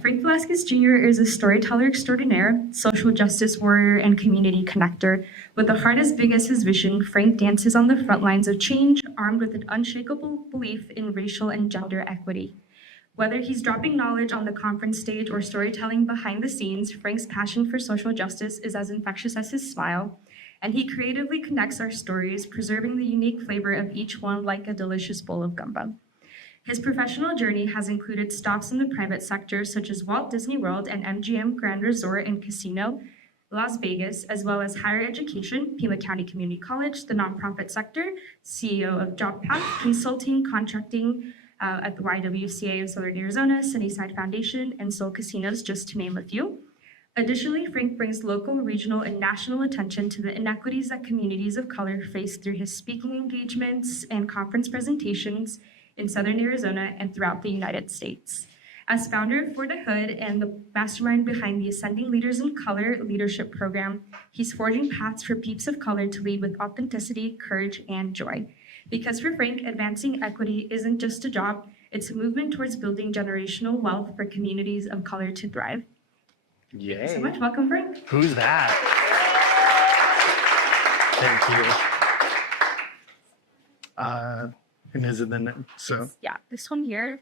Frank Velasquez Jr. is a storyteller extraordinaire, social justice warrior, and community connector. With a heart as big as his vision, Frank dances on the front lines of change, armed with an unshakable belief in racial and gender equity. Whether he's dropping knowledge on the conference stage or storytelling behind the scenes, Frank's passion for social justice is as infectious as his smile, and he creatively connects our stories, preserving the unique flavor of each one like a delicious bowl of gumbo. His professional journey has included stops in the private sector, such as Walt Disney World and MGM Grand Resort and Casino, Las Vegas, as well as higher education, Pima County Community College, the nonprofit sector, CEO of JobPath, consulting, contracting at the YWCA of Southern Arizona, Sunnyside Foundation, and Soul Casinos, just to name a few. Additionally, Frank brings local, regional, and national attention to the inequities that communities of color face through his speaking engagements and conference presentations in Southern Arizona and throughout the United States. As founder of For the Hood and the mastermind behind the Ascending Leaders in Color leadership program, he's forging paths for peeps of color to lead with authenticity, courage, and joy. Because for Frank, advancing equity isn't just a job, it's a movement towards building generational wealth for communities of color to thrive. Yay. Thank you so much. Welcome, Frank. Who's that? Thank you. And is it the so? Yeah, this one here,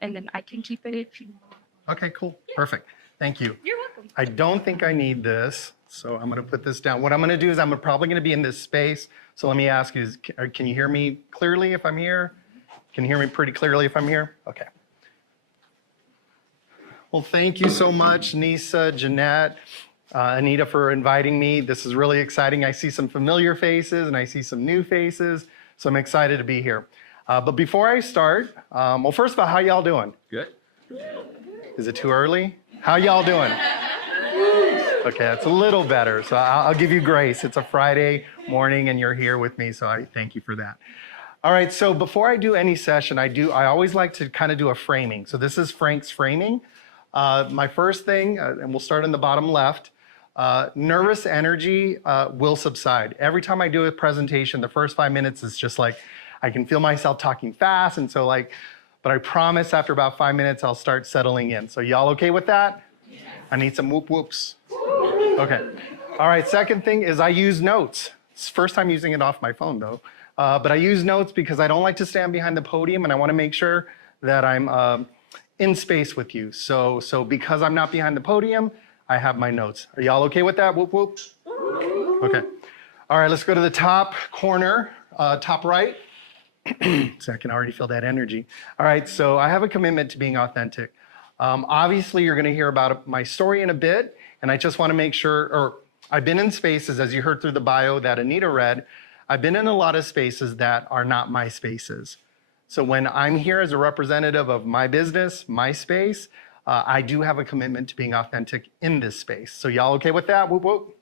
and then I can keep it if you want. Okay, cool. Yeah. Perfect. Thank you. You're welcome. I don't think I need this, so I'm going to put this down. What I'm going to do is I'm probably going to be in this space. So let me ask you, can you hear me clearly if I'm here? Can you hear me pretty clearly if I'm here? Okay. Well, thank you so much, Nisa, Jeanette, Anita, for inviting me. This is really exciting. I see some familiar faces and I see some new faces, so I'm excited to be here. But before I start, well, first of all, how y'all doing? Good. Is it too early? How y'all doing? Okay, that's a little better, so I'll give you grace. It's a Friday morning and you're here with me, so I thank you for that. All right, so before I do any session, I always like to kind of do a framing. So this is Frank's framing. My first thing, and we'll start in the bottom left, nervous energy will subside. Every time I do a presentation, the first 5 minutes is just like, I can feel myself talking fast, and so but I promise after about 5 minutes, I'll start settling in. So y'all okay with that? Yeah. I need some whoop whoops. Okay. All right, second thing is I use notes. It's the first time using it off my phone though. But I use notes because I don't like to stand behind the podium and I wanna make sure that I'm in space with you. So because I'm not behind the podium, I have my notes. Are y'all okay with that? Whoop, whoop. Okay. All right, let's go to the top corner, top right. So I can already feel that energy. All right, so I have a commitment to being authentic. Obviously, you're gonna hear about my story in a bit, and I just wanna make sure, or I've been in spaces, as you heard through the bio that Anita read, I've been in a lot of spaces that are not my spaces. So when I'm here as a representative of my business, my space, I do have a commitment to being authentic in this space. So y'all okay with that? Whoop, whoop.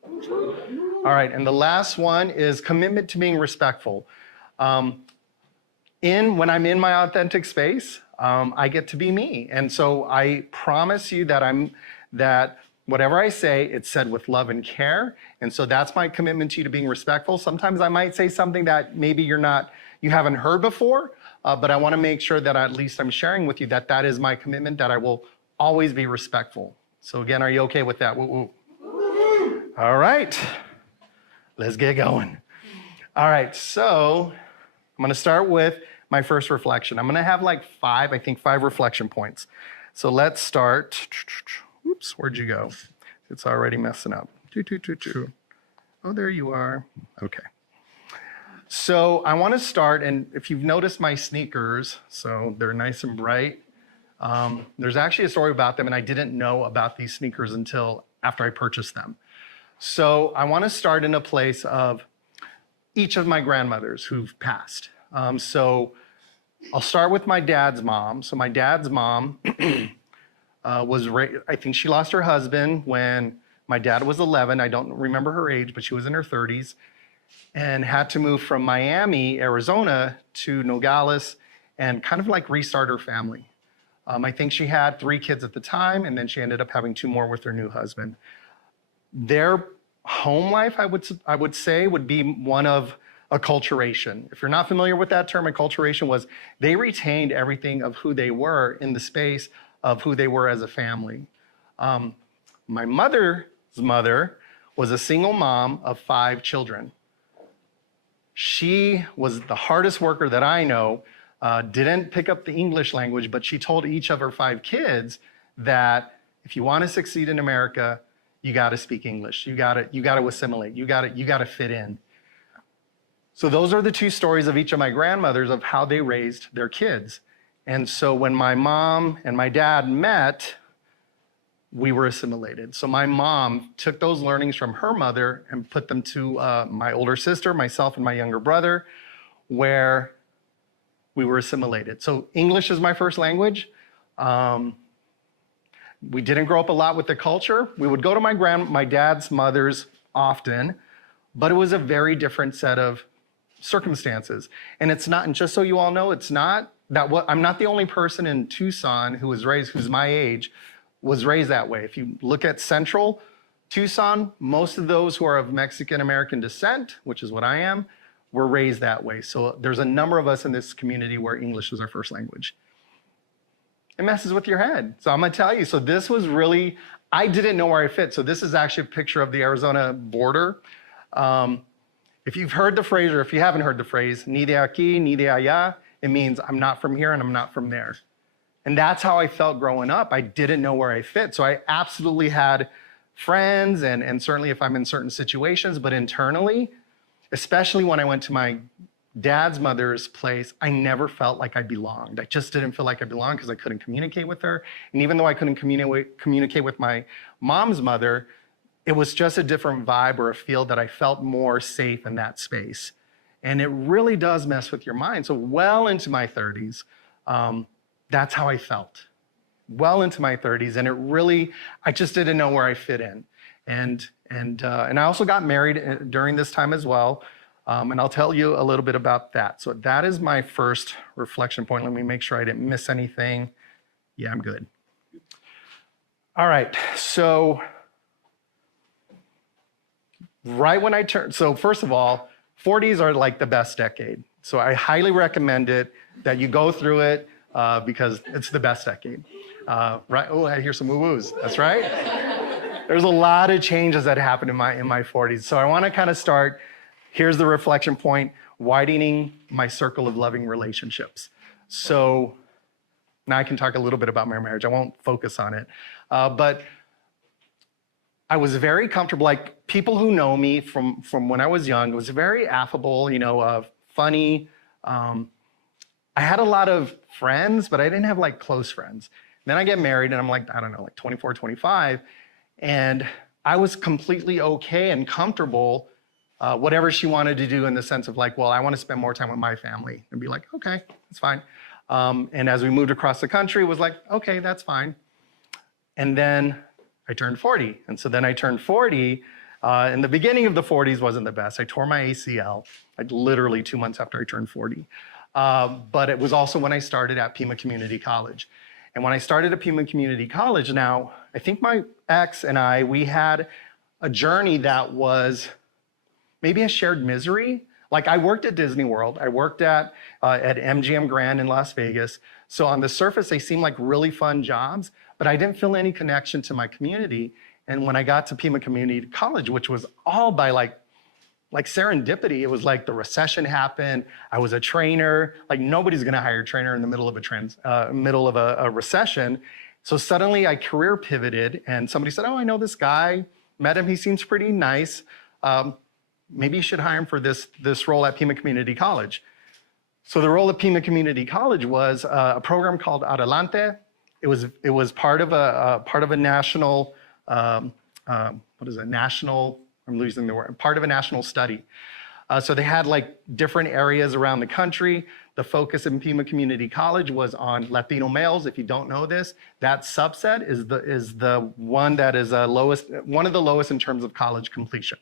All right, and the last one is commitment to being respectful. When I'm in my authentic space, I get to be me. And so I promise you that whatever I say, it's said with love and care. And so that's my commitment to you to being respectful. Sometimes I might say something that maybe you haven't heard before, but I wanna make sure that at least I'm sharing with you that is my commitment, that I will always be respectful. So again, are you okay with that? Woo, woo. All right, let's get going. All right, so I'm gonna start with my first reflection. I'm gonna have like five reflection points. So let's start. Oops, where'd you go? It's already messing up. Oh, there you are. Okay. So I wanna start, and if you've noticed my sneakers, so they're nice and bright. There's actually a story about them, and I didn't know about these sneakers until after I purchased them. So I wanna start in a place of each of my grandmothers who've passed. So I'll start with my dad's mom. So my dad's mom I think she lost her husband when my dad was 11. I don't remember her age, but she was in her 30s and had to move from Miami, Arizona to Nogales and kind of like restart her family. I think she had 3 kids at the time, and then she ended up having 2 more with her new husband. Their home life, I would say, would be one of acculturation. If you're not familiar with that term, acculturation was they retained everything of who they were in the space of who they were as a family. My mother's mother was a single mom of 5 children. She was the hardest worker that I know, didn't pick up the English language, but she told each of her 5 kids that if you want to succeed in America, you got to speak English. You got to assimilate. You got to fit in. So those are the 2 stories of each of my grandmothers of how they raised their kids. And so when my mom and my dad met, we were assimilated. So my mom took those learnings from her mother and put them to my older sister, myself, and my younger brother, where we were assimilated. So English is my first language. We didn't grow up a lot with the culture. We would go to my dad's mother's often, but it was a very different set of circumstances. And it's not, and just so you all know, it's not that I'm not the only person in Tucson who's my age, was raised that way. If you look at Central Tucson, most of those who are of Mexican-American descent, which is what I am, were raised that way. So there's a number of us in this community where English was our first language. It messes with your head. So I'm gonna tell you, so this was really, I didn't know where I fit. So this is actually a picture of the Arizona border. If you've heard the phrase, or if you haven't heard the phrase, ni de aquí, ni de allá, it means I'm not from here and I'm not from there. And that's how I felt growing up. I didn't know where I fit. So I absolutely had friends, and certainly if I'm in certain situations, but internally, especially when I went to my dad's mother's place, I never felt like I belonged. I just didn't feel like I belonged because I couldn't communicate with her. And even though I couldn't communicate with my mom's mother, it was just a different vibe or a feel that I felt more safe in that space. And it really does mess with your mind. So well into my 30s, that's how I felt. Well into my 30s, and it really, I just didn't know where I fit in. And I also got married during this time as well. And I'll tell you a little bit about that. So that is my first reflection point. Let me make sure I didn't miss anything. Yeah, I'm good. All right, so right when I turned, so first of all, 40s are like the best decade. So I highly recommend it, that you go through it because it's the best decade. Right? Oh, I hear some woo-woos. That's right. There's a lot of changes that happened in my 40s. So I want to kind of start. Here's the reflection point: widening my circle of loving relationships. So now I can talk a little bit about my marriage. I won't focus on it, but I was very comfortable. Like, people who know me from when I was young, was very affable, funny. I had a lot of friends, but I didn't have like close friends. Then I get married and I'm like, I don't know, like 24, 25. And I was completely okay and comfortable, whatever she wanted to do, in the sense of like, well, I want to spend more time with my family, and be like, okay, that's fine. And as we moved across the country, it was like, okay, that's fine. And then I turned 40. And so then I turned 40. In the beginning of the 40s wasn't the best. I tore my ACL, like literally 2 months after I turned 40. But it was also when I started at Pima Community College. And when I started at Pima Community College, now, I think my ex and I, we had a journey that was maybe a shared misery. Like, I worked at Disney World. I worked at MGM Grand in Las Vegas. So on the surface, they seemed like really fun jobs, but I didn't feel any connection to my community. And when I got to Pima Community College, which was all by like serendipity, it was like the recession happened. I was a trainer. Like, nobody's gonna hire a trainer in the middle of a recession. So suddenly I career pivoted, and somebody said, oh, I know this guy. Met him, he seems pretty nice. Maybe you should hire him for this role at Pima Community College. So the role at Pima Community College was a program called Adelante. It was part of a national, I'm losing the word, part of a national study. So they had like different areas around the country. The focus in Pima Community College was on Latino males. If you don't know this, that subset is the one that is one of the lowest in terms of college completion.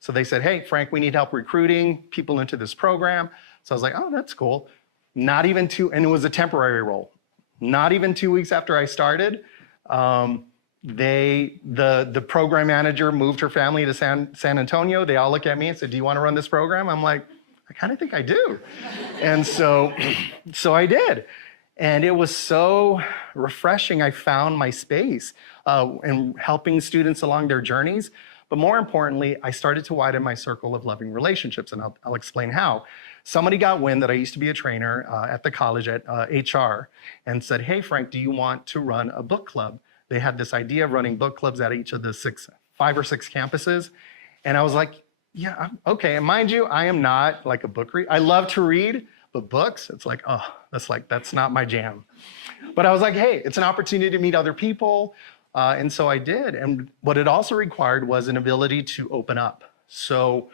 So they said, hey, Frank, we need help recruiting people into this program. So I was like, oh, that's cool. And it was a temporary role. Not even 2 weeks after I started, the program manager moved her family to San Antonio. They all look at me and said, do you want to run this program? I'm like, I kind of think I do. And so I did. And it was so refreshing. I found my space in helping students along their journeys. But more importantly, I started to widen my circle of loving relationships, and I'll explain how. Somebody got wind that I used to be a trainer at the college at HR and said, hey, Frank, do you want to run a book club? They had this idea of running book clubs at each of the 5 or 6 campuses. And I was like, yeah, okay. And mind you, I am not like a book reader. I love to read, but books, it's like, oh, that's not my jam. But I was like, hey, it's an opportunity to meet other people. And so I did. And what it also required was an ability to open up. So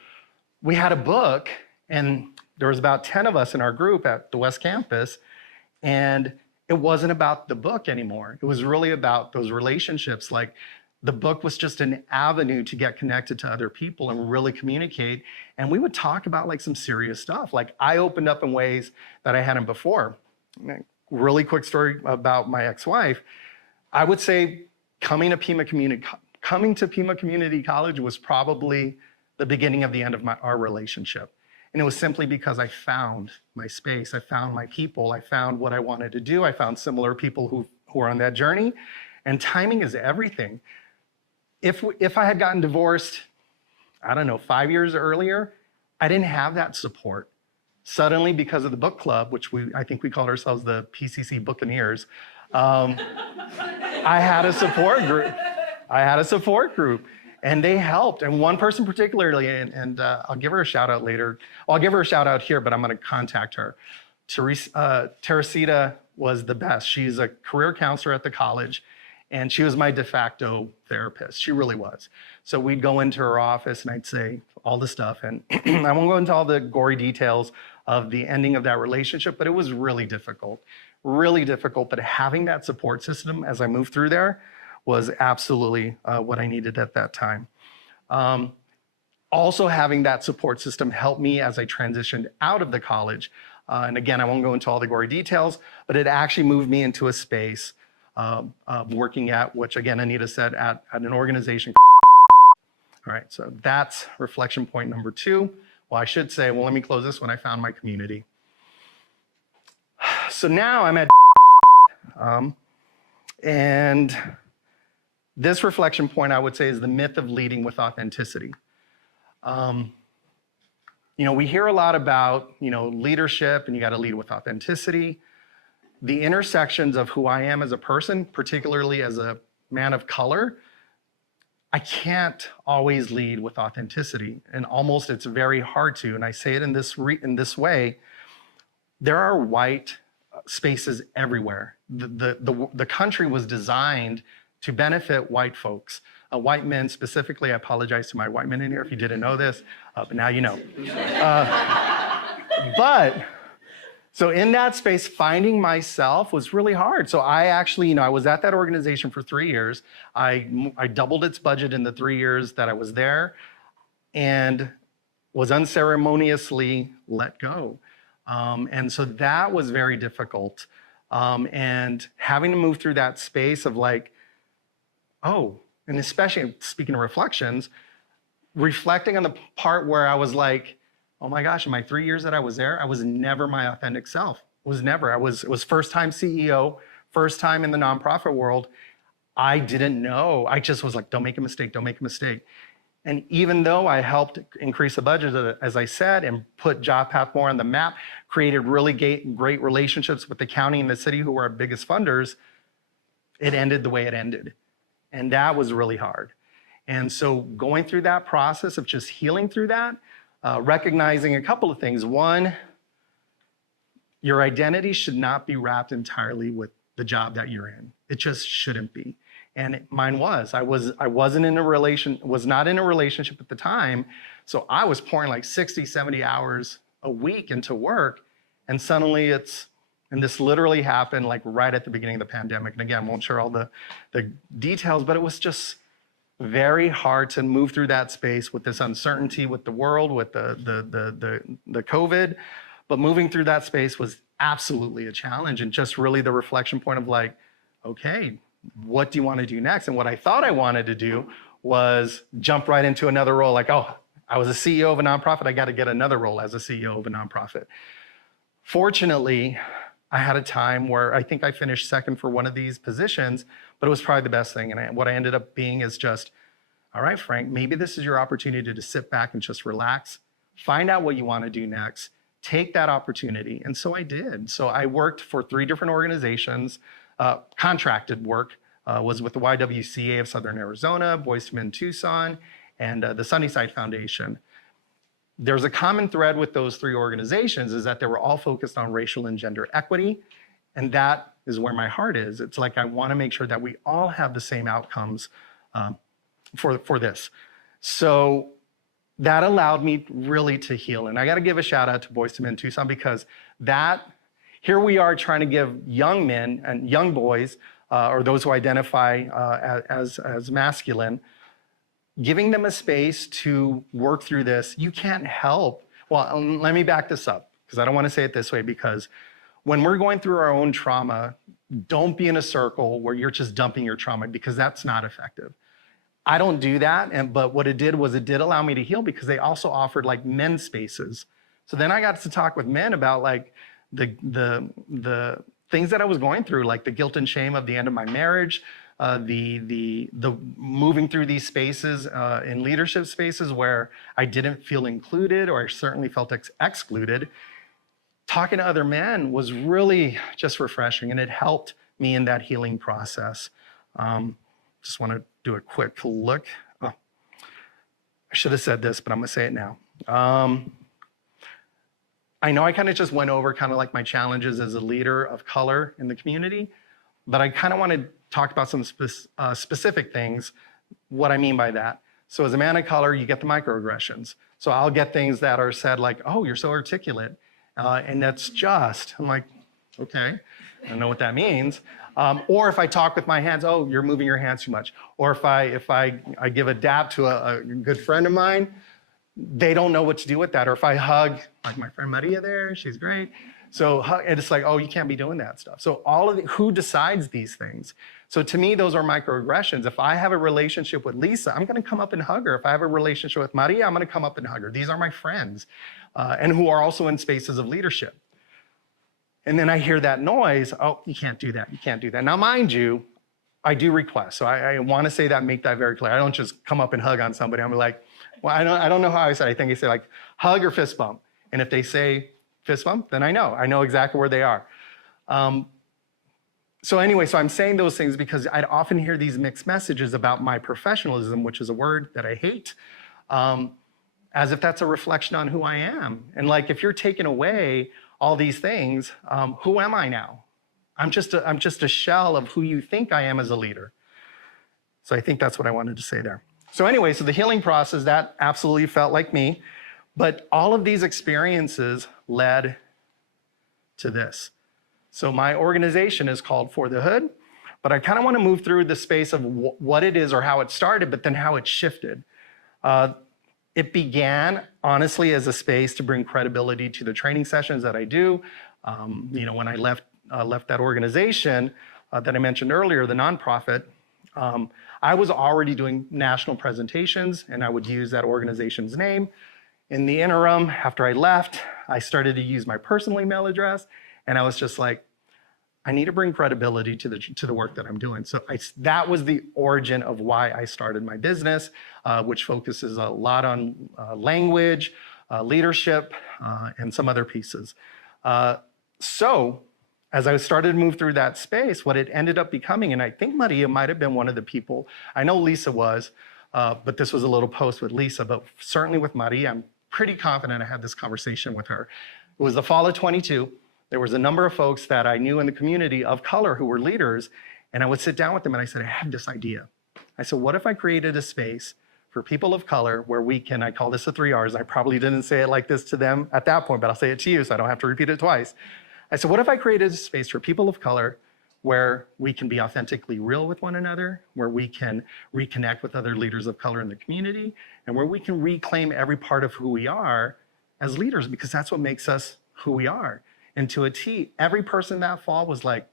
we had a book, and there was about 10 of us in our group at the West Campus. And it wasn't about the book anymore. It was really about those relationships. Like, the book was just an avenue to get connected to other people and really communicate. And we would talk about like some serious stuff. Like, I opened up in ways that I hadn't before. Really quick story about my ex-wife. I would say coming to Pima Community College was probably the beginning of the end of our relationship. And it was simply because I found my space. I found my people. I found what I wanted to do. I found similar people who are on that journey. And timing is everything. If I had gotten divorced, I don't know, 5 years earlier, I didn't have that support. Suddenly, because of the book club, which I think we called ourselves the PCC Buccaneers, I had a support group. And they helped. And one person particularly, and I'll give her a shout out later. Well, I'll give her a shout out here, but I'm going to contact her. Teresita was the best. She's a career counselor at the college, and she was my de facto therapist. She really was. So we'd go into her office and I'd say all the stuff. And I won't go into all the gory details of the ending of that relationship, but it was really difficult. But having that support system as I moved through there was absolutely what I needed at that time. Also, having that support system helped me as I transitioned out of the college. And again, I won't go into all the gory details, but it actually moved me into a space working at, which again, Anita said, at an organization. All right, so that's reflection point number 2. Well, I should say, well, let me close this when I found my community. So now I'm at and this reflection point, I would say, is the myth of leading with authenticity. We hear a lot about, leadership, and you got to lead with authenticity. The intersections of who I am as a person, particularly as a man of color, I can't always lead with authenticity, and almost it's very hard to. And I say it in this way: there are white spaces everywhere. The country was designed to benefit white folks, white men specifically. I apologize to my white men in here if you didn't know this, but now you know. So in that space, finding myself was really hard. So I actually, I was at that organization for 3 years. I doubled its budget in the 3 years that I was there, and was unceremoniously let go. And so that was very difficult. And having to move through that space of like, and especially speaking of reflections, reflecting on the part where I was like, oh my gosh, in my 3 years that I was there, I was never my authentic self. It was first time CEO, first time in the nonprofit world. I didn't know. I just was like, don't make a mistake, don't make a mistake. And even though I helped increase the budget, as I said, and put JobPath more on the map, created really great relationships with the county and the city who were our biggest funders, it ended the way it ended. And that was really hard. And so going through that process of just healing through that, recognizing a couple of things. One, your identity should not be wrapped entirely with the job that you're in. It just shouldn't be. And mine was. I was not in a relationship at the time. So I was pouring like 60, 70 hours a week into work. And suddenly and this literally happened like right at the beginning of the pandemic. And again, I won't share all the details, but it was just very hard to move through that space with this uncertainty with the world, with the COVID. But moving through that space was absolutely a challenge, and just really the reflection point of like, okay, what do you want to do next? And what I thought I wanted to do was jump right into another role. Like, I was a CEO of a nonprofit. I got to get another role as a CEO of a nonprofit. Fortunately, I had a time where I think I finished second for one of these positions, but it was probably the best thing. And what I ended up being is just, all right, Frank, maybe this is your opportunity to sit back and just relax, find out what you want to do next, take that opportunity. And so I did. So I worked for 3 different organizations, contracted work, was with the YWCA of Southern Arizona, Boys to Men Tucson, and the Sunnyside Foundation. There's a common thread with those 3 organizations is that they were all focused on racial and gender equity. And that is where my heart is. It's like I want to make sure that we all have the same outcomes for this. So that allowed me really to heal. And I got to give a shout out to Boys to Men Tucson because here we are trying to give young men and young boys, or those who identify as masculine, giving them a space to work through this. You can't help. Well, let me back this up because I don't want to say it this way, because when we're going through our own trauma, don't be in a circle where you're just dumping your trauma, because that's not effective. I don't do that, but what it did was it did allow me to heal because they also offered like men's spaces. So then I got to talk with men about like the things that I was going through, like the guilt and shame of the end of my marriage, the moving through these spaces in leadership spaces where I didn't feel included, or I certainly felt excluded. Talking to other men was really just refreshing, and it helped me in that healing process. Just want to do a quick look. Oh, I should have said this, but I'm going to say it now. I know I kind of just went over kind of like my challenges as a leader of color in the community, but I kind of want to talk about some specific things, what I mean by that. So as a man of color, you get the microaggressions. So I'll get things that are said like, oh, you're so articulate. And that's just, I'm like, okay, I don't know what that means. Or if I talk with my hands, oh, you're moving your hands too much. Or if I give a dab to a good friend of mine, they don't know what to do with that. Or if I hug, like my friend Maria there, she's great. So and it's like, oh, you can't be doing that stuff. So who decides these things? So to me, those are microaggressions. If I have a relationship with Lisa, I'm going to come up and hug her. If I have a relationship with Maria, I'm going to come up and hug her. These are my friends, and who are also in spaces of leadership. And then I hear that noise, oh, you can't do that, you can't do that. Now, mind you, I do request. So I want to say that, make that very clear. I don't just come up and hug on somebody. I'm like, well, I don't know how I said it. I think I say like hug or fist bump. And if they say fist bump, then I know exactly where they are. So anyway, so I'm saying those things because I'd often hear these mixed messages about my professionalism, which is a word that I hate, as if that's a reflection on who I am. And like, if you're taking away all these things, who am I now? I'm just a shell of who you think I am as a leader. So I think that's what I wanted to say there. So anyway, so the healing process, that absolutely felt like me. But all of these experiences led to this. So my organization is called For the Hood, but I kind of want to move through the space of what it is or how it started, but then how it shifted. It began, honestly, as a space to bring credibility to the training sessions that I do. When I left that organization that I mentioned earlier, the nonprofit, I was already doing national presentations, and I would use that organization's name. In the interim, after I left, I started to use my personal email address, and I was just like, I need to bring credibility to the work that I'm doing. So that was the origin of why I started my business, which focuses a lot on language, leadership, and some other pieces. So as I started to move through that space, what it ended up becoming, and I think Maria might have been one of the people, I know Lisa was, but this was a little post with Lisa, but certainly with Maria, I'm pretty confident I had this conversation with her. It was the fall of 22. There was a number of folks that I knew in the community of color who were leaders, and I would sit down with them and I said, I have this idea. I said, what if I created a space for people of color where we can, I call this the 3 R's. I probably didn't say it like this to them at that point, but I'll say it to you so I don't have to repeat it twice. I said, what if I created a space for people of color where we can be authentically real with one another, where we can reconnect with other leaders of color in the community, and where we can reclaim every part of who we are as leaders, because that's what makes us who we are. And to a T, every person that fall was like,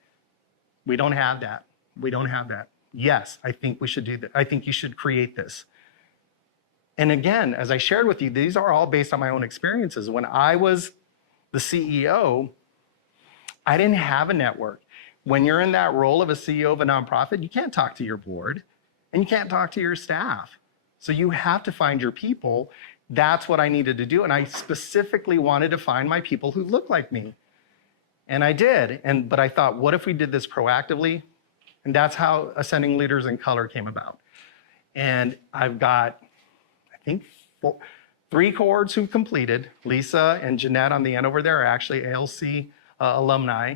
we don't have that. We don't have that. Yes, I think we should do that. I think you should create this. And again, as I shared with you, these are all based on my own experiences. When I was the CEO, I didn't have a network. When you're in that role of a CEO of a nonprofit, you can't talk to your board and you can't talk to your staff. So you have to find your people. That's what I needed to do. And I specifically wanted to find my people who look like me. And I did. But I thought, what if we did this proactively? And that's how Ascending Leaders in Color came about. And I've got, I think, 3 cohorts who completed. Lisa and Jeanette on the end over there are actually ALC alumni.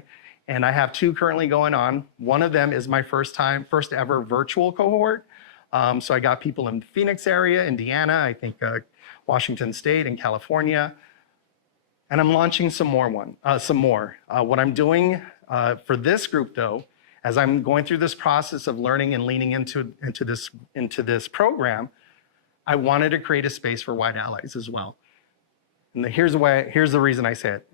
And I have 2 currently going on. One of them is my first ever virtual cohort. So I got people in the Phoenix area, Indiana, I think Washington State and California. And I'm launching some more. What I'm doing for this group though, as I'm going through this process of learning and leaning into this program, I wanted to create a space for white allies as well. And here's the reason I say it.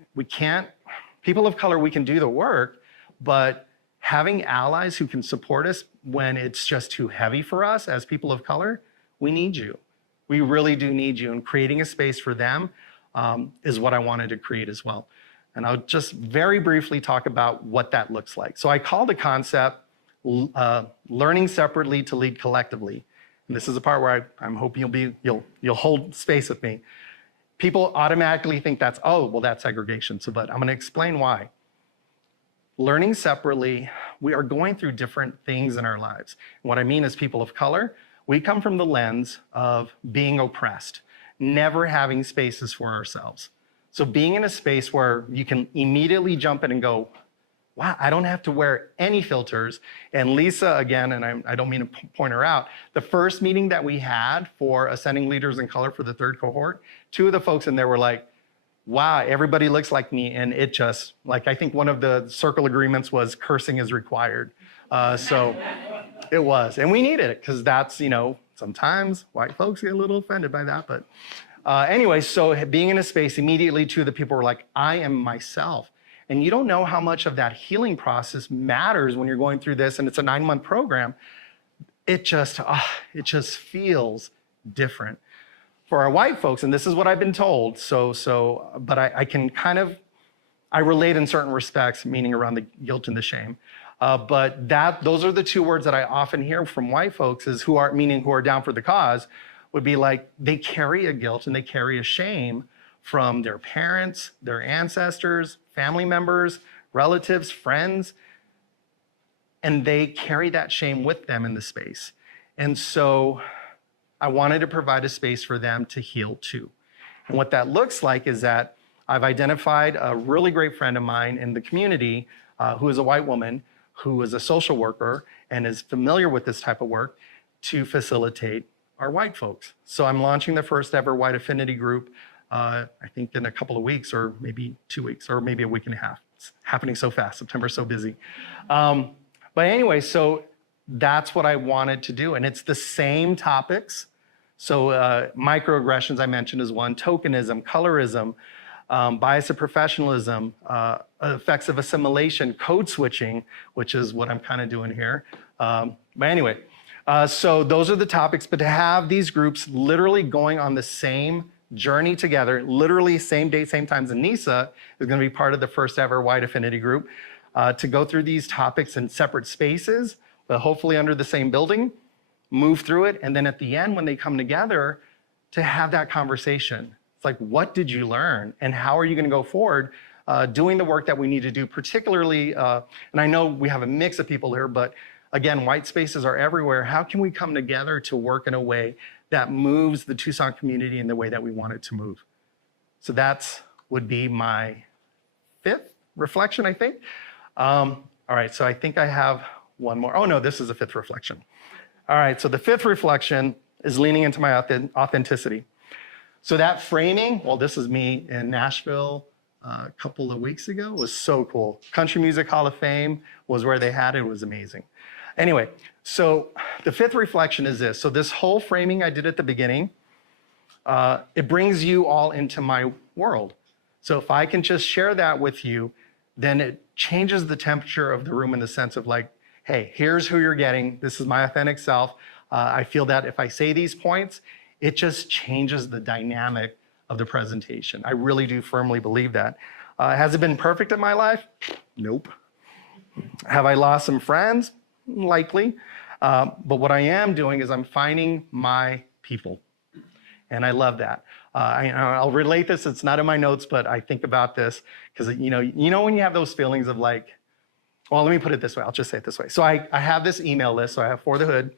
People of color, we can do the work, but having allies who can support us when it's just too heavy for us as people of color, we need you. We really do need you. And creating a space for them is what I wanted to create as well. And I'll just very briefly talk about what that looks like. So I call the concept learning separately to lead collectively. And this is the part where I'm hoping you'll hold space with me. People automatically think that's segregation. But I'm going to explain why. Learning separately, we are going through different things in our lives. What I mean is people of color, we come from the lens of being oppressed, never having spaces for ourselves. So being in a space where you can immediately jump in and go, wow, I don't have to wear any filters. And Lisa, again, and I don't mean to point her out, the first meeting that we had for Ascending Leaders in Color for the 3rd cohort, 2 of the folks in there were like, wow, everybody looks like me. And it just, I think one of the circle agreements was cursing is required. So it was, and we needed it because that's, sometimes white folks get a little offended by that. But anyway, so being in a space, immediately 2 of the people were like, I am myself. And you don't know how much of that healing process matters when you're going through this, and it's a 9-month program. It just feels different. For our white folks, and this is what I've been told, but I can I relate in certain respects, meaning around the guilt and the shame. But those are the 2 words that I often hear from white folks who are down for the cause, would be like, they carry a guilt and they carry a shame from their parents, their ancestors, family members, relatives, friends, and they carry that shame with them in the space. And so I wanted to provide a space for them to heal too. And what that looks like is that I've identified a really great friend of mine in the community who is a white woman, who is a social worker and is familiar with this type of work to facilitate our white folks. So I'm launching the first ever white affinity group, I think in a couple of weeks, or maybe 2 weeks, or maybe a week and a half. It's happening so fast, September's so busy. But anyway, so that's what I wanted to do. And it's the same topics. So microaggressions I mentioned is one, tokenism, colorism, bias of professionalism, effects of assimilation, code switching, which is what I'm kind of doing here. But anyway, so those are the topics, but to have these groups literally going on the same journey together, literally same date, same times, and NISA is going to be part of the first ever White Affinity Group, to go through these topics in separate spaces, but hopefully under the same building, move through it, and then at the end when they come together, to have that conversation. It's like, what did you learn? And how are you going to go forward doing the work that we need to do, particularly, and I know we have a mix of people here, but again, white spaces are everywhere. How can we come together to work in a way that moves the Tucson community in the way that we want it to move? So that would be my 5th reflection, I think. All right, so I think I have one more. Oh no, this is the 5th reflection. All right, so the 5th reflection is leaning into my authenticity. So that framing, well, this is me in Nashville a couple of weeks ago, was so cool. Country Music Hall of Fame was where they had it. It was amazing. Anyway, so the 5th reflection is this. So this whole framing I did at the beginning, it brings you all into my world. So if I can just share that with you, then it changes the temperature of the room in the sense of like, hey, here's who you're getting. This is my authentic self. I feel that if I say these points, it just changes the dynamic of the presentation. I really do firmly believe that. Has it been perfect in my life? Nope. Have I lost some friends? Likely. But what I am doing is I'm finding my people. And I love that. I'll relate this. It's not in my notes, but I think about this because, you know when you have those feelings of like, well, let me put it this way. I'll just say it this way. So I have this email list. So I have For the Hood.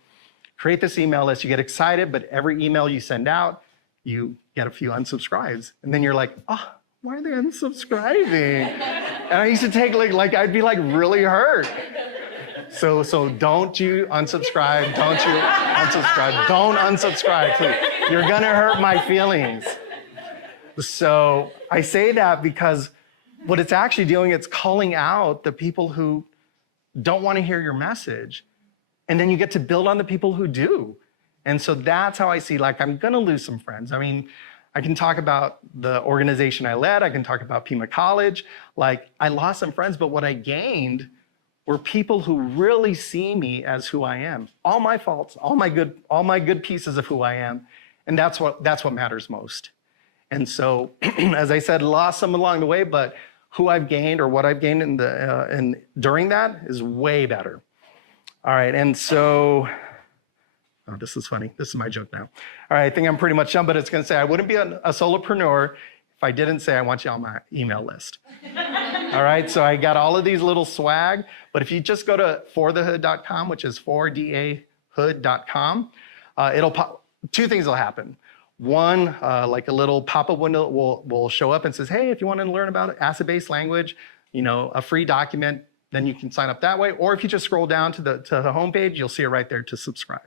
Create this email list. You get excited, but every email you send out, you get a few unsubscribes. And then you're like, oh, why are they unsubscribing? And I used to take like I'd be like really hurt. So don't you unsubscribe. Don't you unsubscribe. Don't unsubscribe, please. You're gonna hurt my feelings. So I say that because what it's actually doing, it's calling out the people who don't want to hear your message. And then you get to build on the people who do. And so that's how I see, like, I'm gonna lose some friends. I mean, I can talk about the organization I led. I can talk about Pima College. Like, I lost some friends, but what I gained were people who really see me as who I am. All my faults, all my good pieces of who I am. And that's what matters most. And so, as I said, lost some along the way, but who I've gained or what I've gained during that is way better. All right, and so, oh, this is funny. This is my joke now. All right, I think I'm pretty much done, but it's gonna say I wouldn't be a solopreneur if I didn't say I want you on my email list. All right, so I got all of these little swag, but if you just go to forthehood.com, which is 4dahood.com, it'll pop, two things will happen. One, like a little pop-up window will show up and says, hey, if you want to learn about asset-based language, a free document, then you can sign up that way. Or if you just scroll down to the homepage, you'll see it right there to subscribe.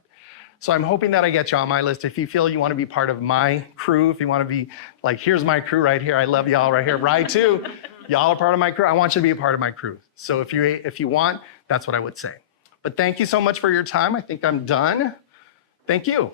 So I'm hoping that I get you on my list. If you feel you want to be part of my crew, if you want to be like, here's my crew right here. I love y'all right here. Ride too. Y'all are part of my crew. I want you to be a part of my crew. So if you want, that's what I would say. But thank you so much for your time. I think I'm done. Thank you.